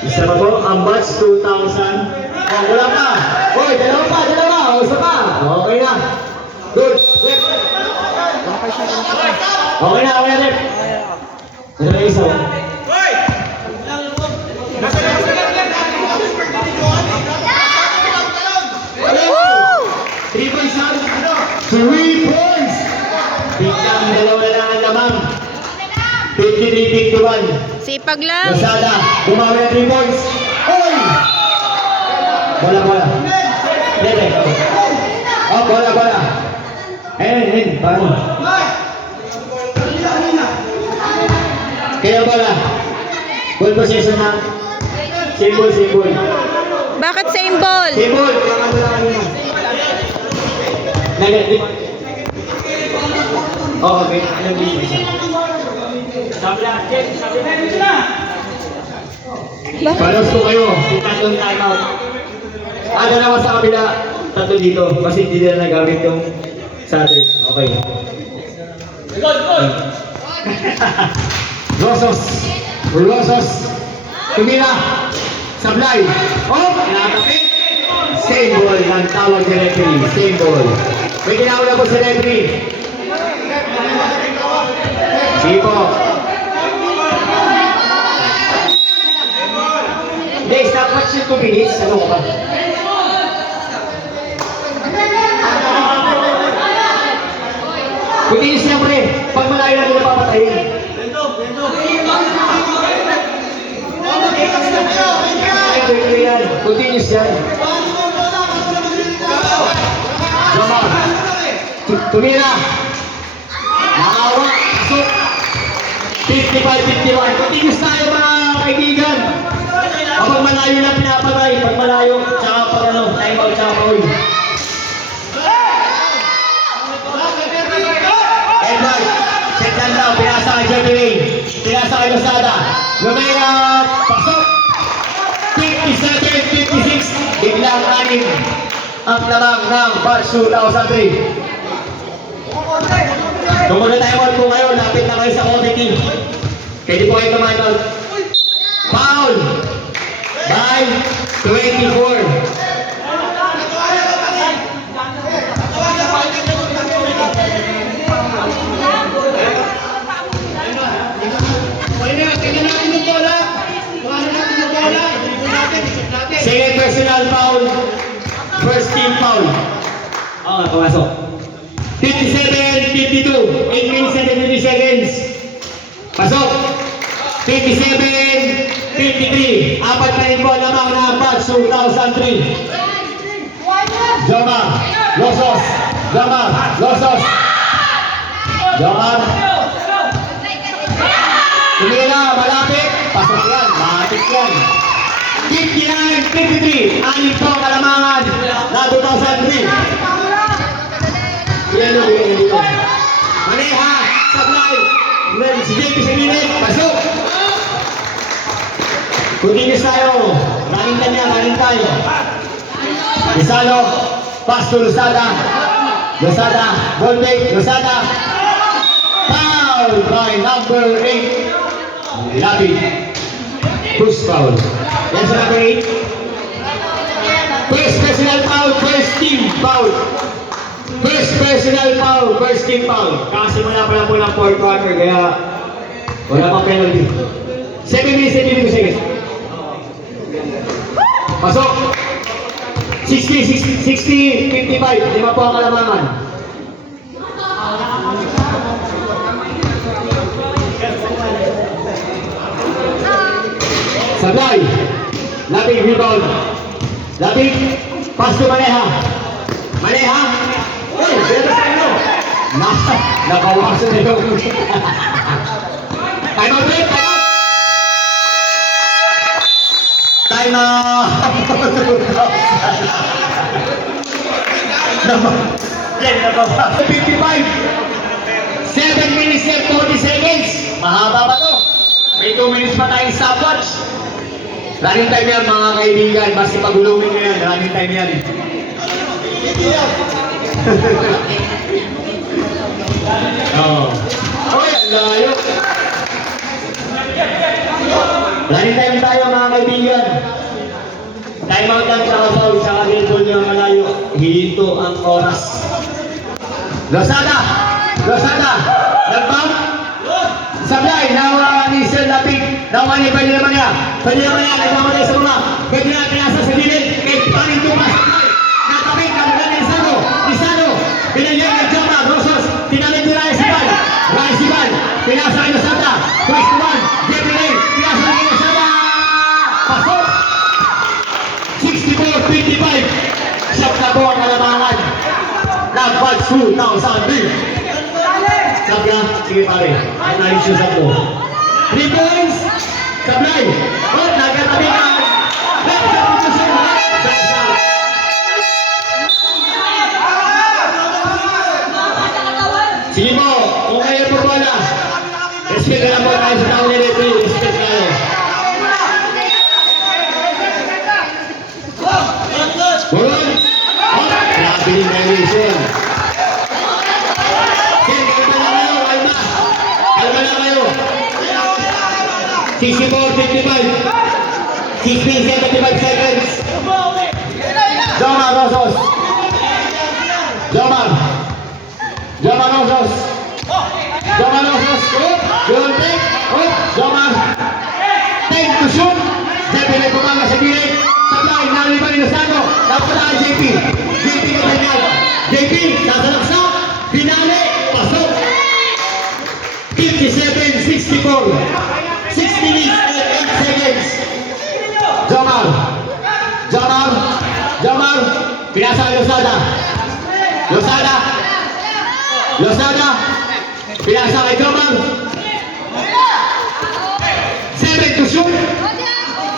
Isa pa po, ang batch 2000. Oh, wala pa. Hoy, dalawa pa, dalawa. O, isa pa. Okay na. Good. Left. Okay na, left. Ito na isa. Hoy! Nasa Woo! 3 points na. 3 points. Biglang dalawa na ang lamang. 53-51. Sipag lang. Lazada, bumawi na 3 points. Oy! Bola, bola. Lebe. Oh, bola, bola. Ayun, paano? Kaya bola. Ball possession na. Symbol, symbol. Bakit same ball? Symbol. Negative. Oh, okay. Ano ba yung isa? Sabi na. Palos ko kayo. Tatlong time out. Ano naman sa kabila? Tatlo dito. Kasi hindi nila nagamit yung Saturn. Okay. Rosos. Rosos. Tumira. Sablay. Oh! Kinakapit. Same ball ng tawag ni referee. Same ball. May ginawala po sa referee. Sipo. Hindi, stopwatch yung 2 minutes. Ano ko ba? Continuous niya pre. Pag malayo na nila papatayin. Continuous yan. Jomar. Tumira. Nakawa. Pasok. 55-51. Continuous tayo mga kaibigan. Kapag malayo na pinapatay. Pag malayo, tsaka pag ano, time out, tsaka pauwi. And right. Set down daw. Pinasa kay Jeremy Ray. Pinasa kay Lazada. Lumera. Pasok. 57-56. Biglang anim. Ang lamang ng batch 2003. Kung mag-time po ngayon, lapit na kayo sa committee. Pwede po kayo kumain. Foul! By 24. Second personal foul. First team foul. Oo, pumasok. 57-52. 8 minutes and 50 seconds. Pasok. 57-53. Apat na rin po lamang na batch 2003. Jomar. Losos. Jomar. Losos. Jomar. Tumira. Malapit. Pasok yan. Malapit yan. 59-53. Anin po kalamangan na 2003. Yelo, yelo. Maneha, sablay. Si JP sa gilid, pasok. Continuous tayo. Running tayo. Isalo, pass to Lazada. Lazada, ball take, Lazada. Foul by number 8. Labi. Push foul. Yan sa number 8. First personal foul, first team foul. First personal foul, first team foul. Kasimula pa lang po ng 4th quarter, kaya wala pang penalty. 7 minutes and 52 seconds. Pasok. 60-55. Lima po ang kalamangan. Sablay. Labing rebound. Labing. Pass to Maneha. Maneha. Hey, beto sa inyo. Nakawasan nito. Time out break. Time out. Yan, nabawa. 55. 7 minutes and 40 seconds. Mahaba pa to. May 2 minutes pa tayong stopwatch. Running time yan mga kaibigan. Basta pag-ulungin nyo yan. Running time yan. Oh. Oh, layo. Running time tayo mga kaibigan. Time out lang sa kasaw, sa kanilpon niya malayo. Hinto ang oras. Losada! Losada! Nag-bound? Sablay, nawa ni Sir Lapig. Nawa ni Pwede naman niya, nagmamalay sa mga. Pwede na pinasa sa gilid. Kay Paring Tumas. Natabing, kamulan ni Isano. Isano, binigyan ng Joma, Rosos. Tinamit ni Raisiban. Raisiban, pinasa kay Losada. Chris Tuman, Jeffrey Lane, pinasa kay Losada. Pasok! 64-55. Siyap na po ang kalamangan. Nag-batch 2,000. Sabi ka, sige pare, ayos yung sapo. 3 points! Sablay! Oh, nagkatabi ka! Left sa position! Sige mo, kung kayo po bola, respect ka na po tayo sa tao ni referee, respect kayo. Bulon! Oh, grabe yung violation. Kalma na kayo. 64-55. 16-75 seconds. Jomar Rosos. Jomar Rosos. Jomar Rosos. Good take. Jomar. Take to shoot. JP may pumanga sa gilid. Sablay, nalipan ni Lozano. Napataan JP. JP ka ganyan. JP, sasalaksak. Pinali. Pasok. 57-64. 6 minutes and 8 seconds. Jomar. Pinasa ang Lozada. Pinasa kay Jomar. 7 to shoot.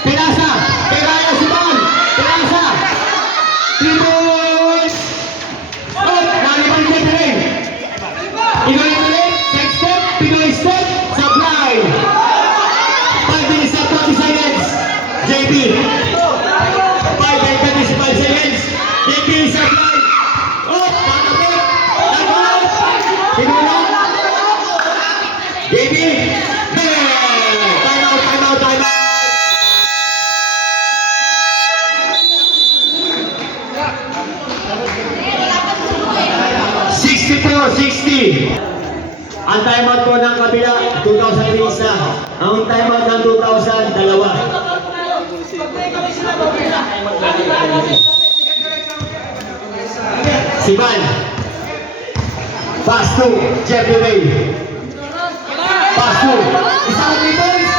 Pinasa kay Ryan Siban. Pinasa. 3 points. Nalipan ni Jeffrey. Pinoy step, Sablay. 5 minutes and 40 seconds. JP. 5 and 25 seconds. JP, Sablay. Patapit. Nagulog. Sinulog. JP. Time out. 64-60. Ang timeout po ng kabila, 2003 isa. Ang timeout ng 2000, dalawa. Siban. Pass to Jeffrey Ray. Pass to. Isang 3 points.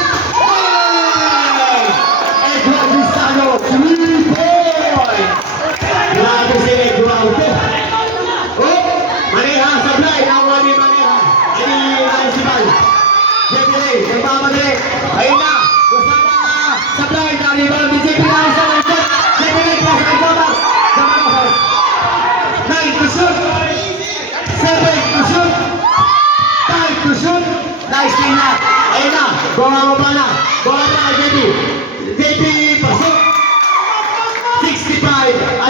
Edward Lizano, 3 points. Grabe si Edward. Maneha, Sablay, nawa ni Maneha. Ay Siban. Jeffrey Ray, nagmamadali. Ayun na. Lozada. Sablay, nalibang ni Jeffrey Ray sa langkot. Jeffrey Ray, plus ay Jomar. Jomar Rosos. 9 to shoot. 7 to shoot. 5 to shoot. Nice thing na. Ayun na. Bumababa na. JP. JP, pasok.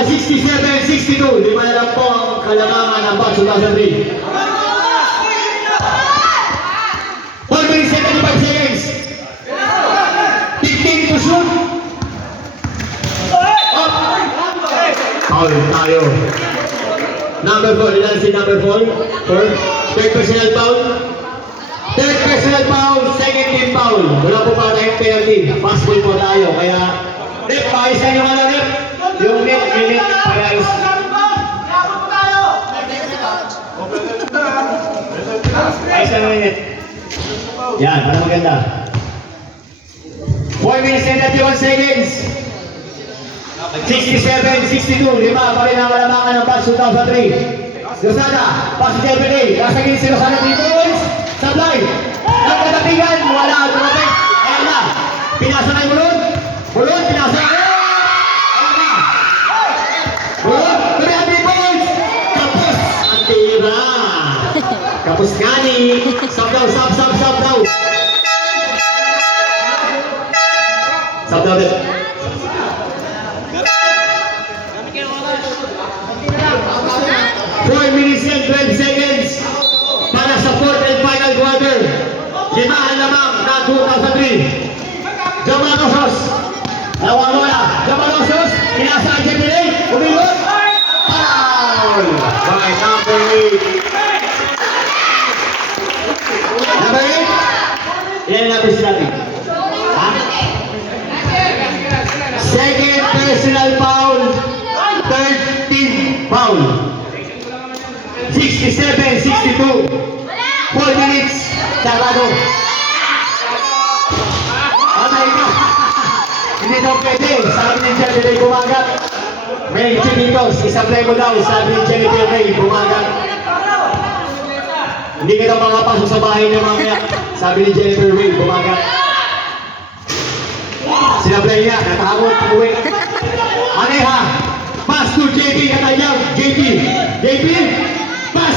67, 62. Lima na lang po ang kalamangan ng batch 2003. 1 minute 75 seconds. 15 to shoot. Foul tayo. Number 4. Ilan si number 4? Third personal foul. Third personal foul. Second team foul. Wala po pa tayong penalty. Passball po tayo. Kaya, Rep, paayusan yung ano, Rep. Yung net, paayos. Paayusan yung net. Yan, para maganda. 4 minutes and 31 seconds. 67, 62. Lima pa rin ang kalamangan ng batch 2003. Lozada, pass to Jeffrey Ray. Kasagin si Lozada 3 points. Sablay. Nagkatapigan. Wala. Tumapit. Ayan na. Pinasa kay Bulon. Pinasa kay Bulon. 3 points. Kapos. Ang tira. Kapos gani. Sub daw. Sub daw. Sub daw din. 4 minutes and 12 seconds para sa fourth and final quarter. Limahan lamang na 2003. Jomar Rosos. Nawawala. Jomar Rosos. Second personal foul. Third team foul. 67-62. 4 minutes. Sarado. Patay ka. Hindi daw pwede. Sabi ni Jennifer Ray bumagat. May chinitos. Isablay mo daw. Sabi ni Jennifer Ray bumagat. Hindi ka daw makapasok sa bahay niya mamaya. Sabi ni Jennifer Ray bumagat. Sinablay niya. Natakot. Uwi. Aneha. Pass to JP. Katanyang. JP. JP. Pass.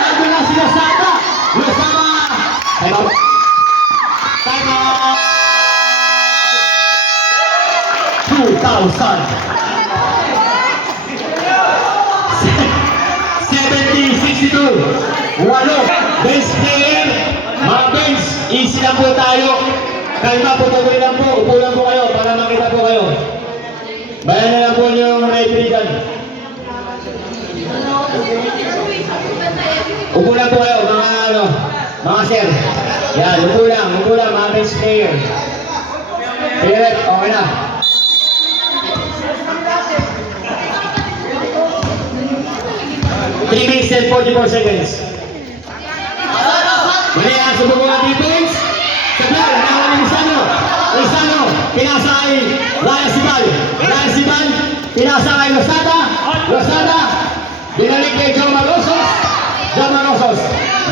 Nandun na si Lozada. Lozada. Time out. Time out. 2,000. 70-62. Walo. Best player. Mga bench. Easy lang po tayo. Kalma po, tuloy lang po. Upo lang po kayo para makita po kayo. Bayan na lang po yung referee dyan. Upo lang po kayo, mga sir. Yan, upo lang, mga bench player. Clear, okay na. Three minutes and 44 seconds. Mali ang subukan ng defense. Sabihan, nakuha ni Lizano. Lizano, pinasa kay Ryan Sibal. Ryan Sibal, pinasa kay Lozada. Lozada, binalik kay Jomar Rosos. Jomar Rosos.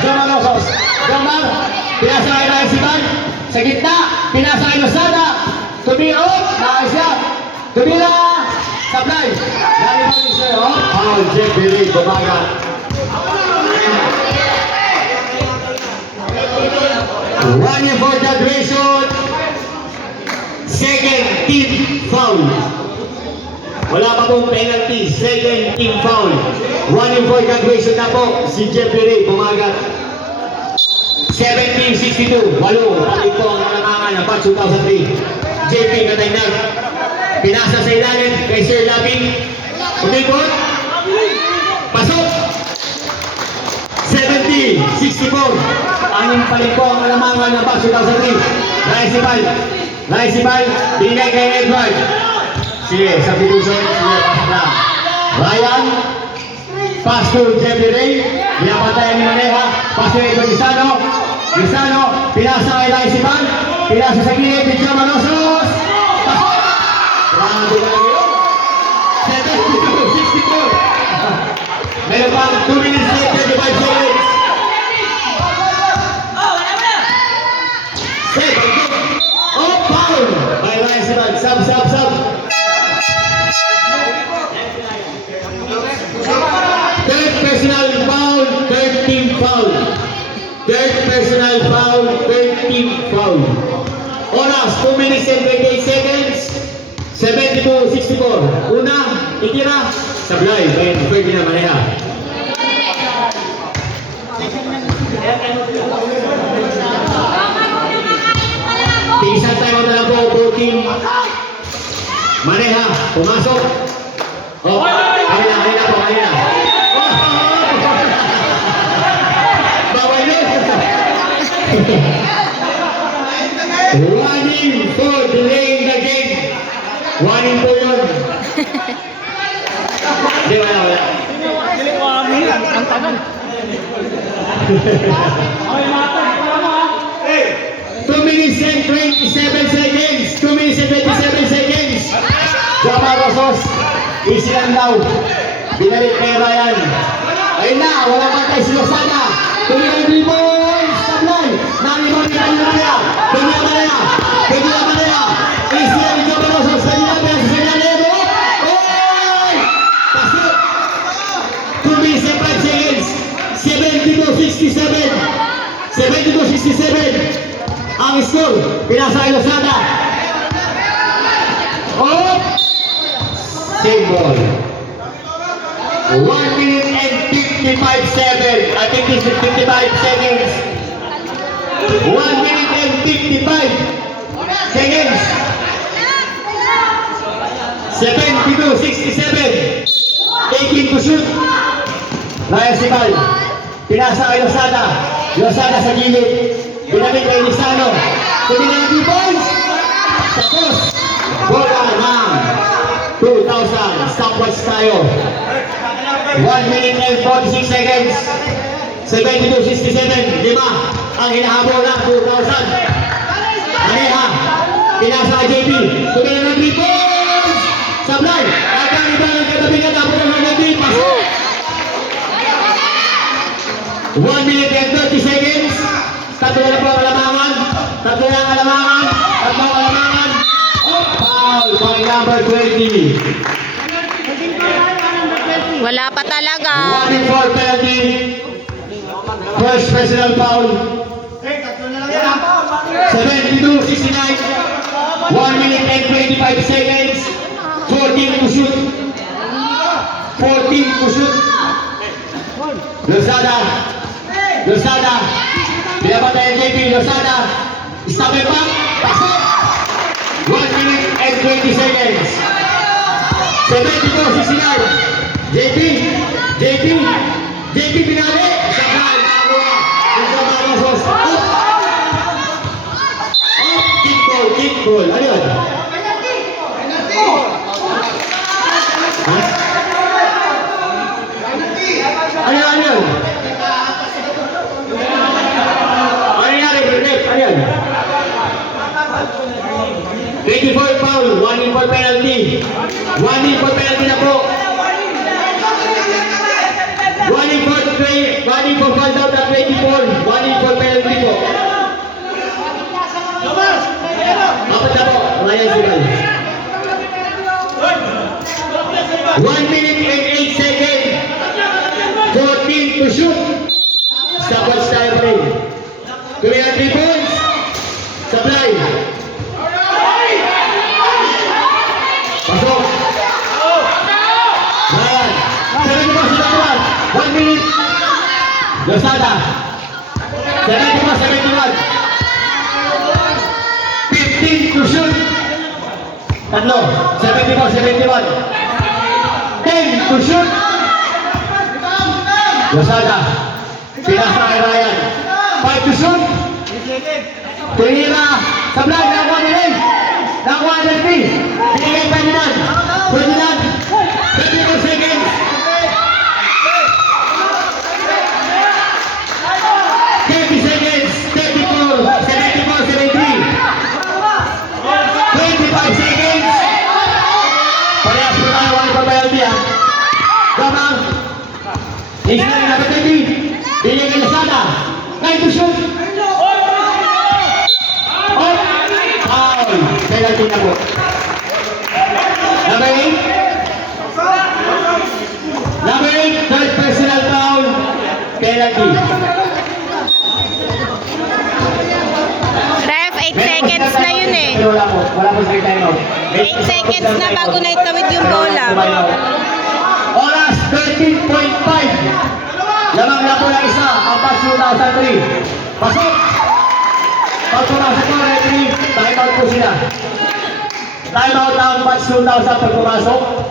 Jomar Rosos. Jomar, pinasa kay Ryan Sibal. Sa gitna, pinasa kay Lozada. Tumiro, nakasya. Tumira, sablay. Lali pa rin sa'yo. Oh, Jeff Billy, bumaga. One year for graduation. Second team foul. Wala pa pong penalty. Second team foul. One year for graduation na po. Si Jeffrey Ray bumagat. 17-62. Walo. Palit po ang nalangangan ng batch 2003. JP Kataynag. Pinasa sa ilalim kay Sir Labing. Umikot. Pasok. 70-64. Ang palit po ang alamangan ng batch 2003. Raisibal. Raisibal. Binigay kay Edward. Sige, substitution. Sige, pasok na. Ryan. Pass to Jeffrey Ray. Binapantayan ni Maneha. Pass to Edward Lizano. Lizano. Pinasa kay Raisibal. Pinasa sa gilid ni Jomar Rosos. Pasok. Grabe na lang yun. 72-64. Meron pang 2 minutes and 35 seconds. Oh, foul! By Ryan Sibal. Sub. Third personal foul, third team foul. Third personal foul, third team foul. Oras, 2 minutes and 28 seconds. 72-64. Una, itira. Sablay, by Ferdinand Maneha. Isang time out na lang po, 14. Maneha, pumasok. Oh, kanina po. Bawal yun. Warning for delaying the game. Warning po yun. Hindi, wala. Ang tagal. 2 minutes and 27 seconds. 2 minutes and 27 seconds. Jomar Rosos. Easy lang daw. Binalik kay Ryan. Ayun na, wala pantay si Lozada. Tumira 3 points. Sablay. Nalimon ni Kanyamaya. Kanyamaya. Easy lang ni Jomar Rosos. Kanyamaya sa Sanyanero. Oy! Pasok. 2 minutes and 5 seconds. 72-67. 72-67. Ang score, pinasa kay Lozada. Oh! Same ball. 1 minute and 55 seconds. I think this is 55 seconds. 1 minute and 55 seconds. 72-67. 18 to shoot. Ryan Sibal. Pinasa kay Lozada. Lozada sa gilid. Binalik kay Lizano. Tumira ng 2 points. Tapos. 1 minute and 46 seconds. 72-67. 5 ang hinahabol na 2,000. Maneha. Pinasa kay JP. Tumila ng 3 points. Sablay. Pagkariba ng katabi ka. Dapat ang JP. Pasok. 1 minute and 30 seconds. Tatlo na po ang alamangan. Tatlo na ang alamangan. Tatlo ang alamangan. Oh, foul by number 20. Wala pa talaga. 1 for penalty. First personal foul. 72-69. 1 minute and 25 seconds. 14 to shoot. 14 to shoot. Lozada. Lozada. Binabatay ang JP. Lozada. Stop it back. Pasok. 1 minute and 20 seconds. 72-69. JP. JP. JP pinali. Sabay. Nakakuha. Nagkamarosos. Up. Up. Kick ball. Kick ball. Ano yun? Ha? Ano yun? Ano yun? Ano nangyari? Ano yun? 24 foul. 1 in for penalty. 1 in for penalty na po. 1 in for foul down at 24. 1 in for penalty po. Apat na po. Ryan Sigal. 1 minute and 8 seconds. 14 to shoot. Stopwatch time ring. 3 points. Supply. Pasok. Ryan. 1 minute. Lozada. 71. 15 to shoot. Tatlo. 71. 10 to shoot. Lozada. Pinasa kay Ryan. 5 to shoot. Tinira. Sablay. Nakakuha ni Ray. Nakakuha ni Ray. Pinigay Ferdinand. Ferdinand. 24 seconds. 30 seconds. 34. 73. 25 seconds. Parehas po tayo. Wala pa penalty ha. Gamang. Isla na ba tayo? Binigay na sana. 9 to shoot. Oh! Foul. Penalty na po. Number 8. Number 8. Third personal foul. Penalty. Ref, 8 seconds na yun eh. Wala po. Wala po sa time out. 8 seconds na bago na itawid yung bola. Oras 13.5. Lamang na po na isa ang Batch 2003. Pasok! Pag pumasok po, referee, time out po sila. Time out ang Batch 2000 pag pumasok.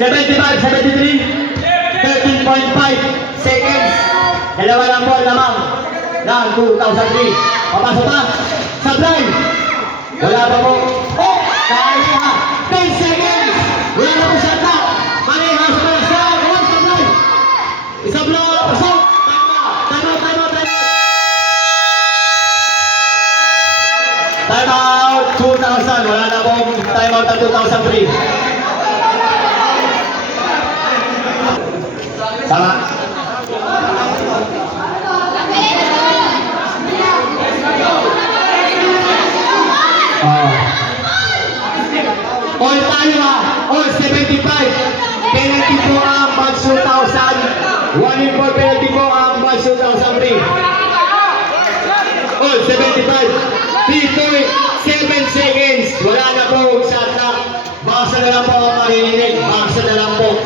75, 73, 13.5 seconds. Dalawa lang po lamang ng 2003. Papasok pa. Sablay! Wala pa po. Oh! Kaya! 10 seconds! Wala na po siya na. Maneha sa mga sa Sablay! Sablay! Pasok! Time out! Time out 2000. Wala na pong time out ng 2003. Tama. All tayo ha. All 75. Penalty po ang Batch 2000. 1 in 4 penalty po ang Batch 2003. All 75. 3.7 seconds. Wala na po sa attack. Baksa na lang po ang maririnig. Baksa na lang po.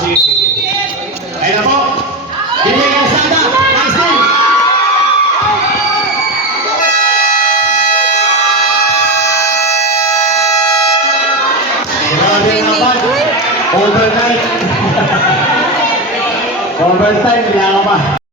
Sige. Ayun na po. Hindi ka sana. Nice din. Grabe naman. Overtime. Overtime. Wala ka pa.